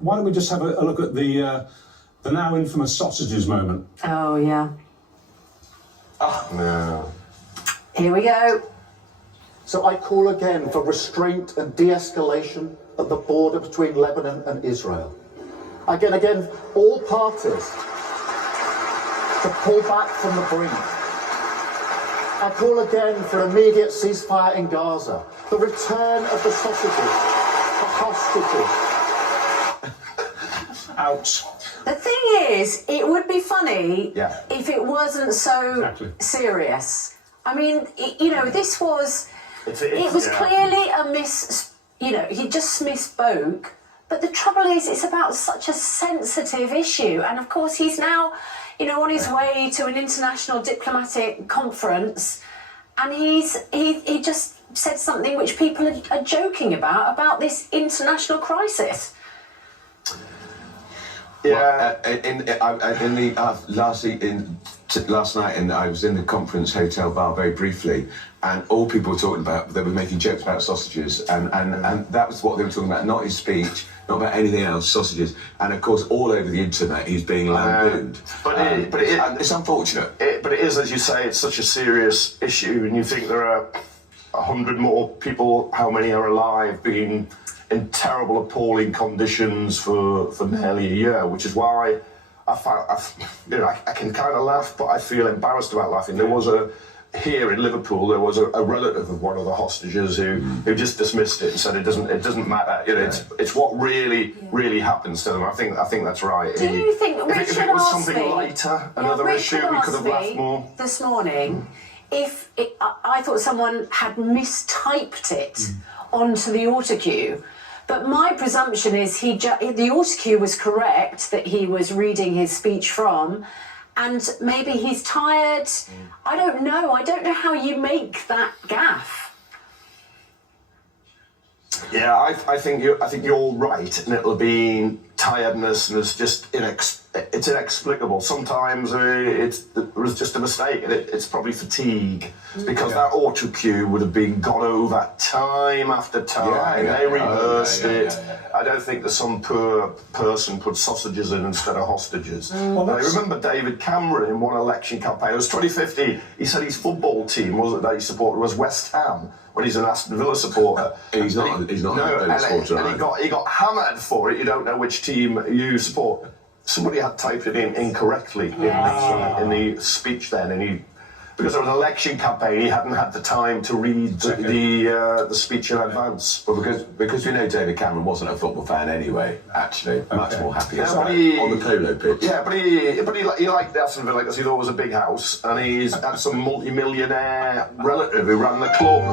Why don't we just have a look at the now infamous sausages moment? Oh, yeah. Oh, no. Here we go. So I call again for restraint and de-escalation at the border between Lebanon and Israel. Again, all parties to pull back from the brink. I call again for immediate ceasefire in Gaza, the return of the sausages, the hostages. Ouch. The thing is, it would be funny if it wasn't so serious. I mean, this was... It was clearly a he just misspoke. But the trouble is, it's about such a sensitive issue. And of course, he's now, on his way to an international diplomatic conference. And he just said something which people are joking about this international crisis. Yeah, last night, I was in the conference hotel bar very briefly, and all people were talking about, they were making jokes about sausages, and that was what they were talking about, not his speech, not about anything else, sausages. And of course, all over the internet, he's being lampooned. It's unfortunate. But it is, as you say, it's such a serious issue, and you think there are 100 more people, how many are alive, being in terrible, appalling conditions for nearly a year, which is why I can kind of laugh, but I feel embarrassed about laughing. There was here in Liverpool, there was a relative of one of the hostages who just dismissed it and said it doesn't matter. It's what really happens to them. I think that's right. Do you think if it was something lighter, another issue, we could have laughed more. This morning, I thought someone had mistyped it onto the autocue. But my presumption is the autocue was correct that he was reading his speech from, and maybe he's tired. I don't know. I don't know how you make that gaffe. Yeah, I think you're right, and it'll be tiredness, and it's just it's inexplicable. Sometimes it was just a mistake, and it's probably fatigue, because that auto cue would have been gone over time after time. They rehearsed it. I don't think that some poor person put sausages in instead of hostages. I remember David Cameron in one election campaign. It was 2015. He said his football team that he supported was West Ham. When he's an Aston Villa supporter. He's not a supporter. And he got hammered for it. You don't know which team you support. Somebody had typed it in incorrectly in the speech then, and because there was an election campaign, he hadn't had the time to read the speech in advance. Well, because we know David Cameron wasn't a football fan anyway, actually. Much more happy on the polo pitch. Yeah, but he liked the Aston Villa because he thought it was a big house, and he's had some multi-millionaire relative who ran the club.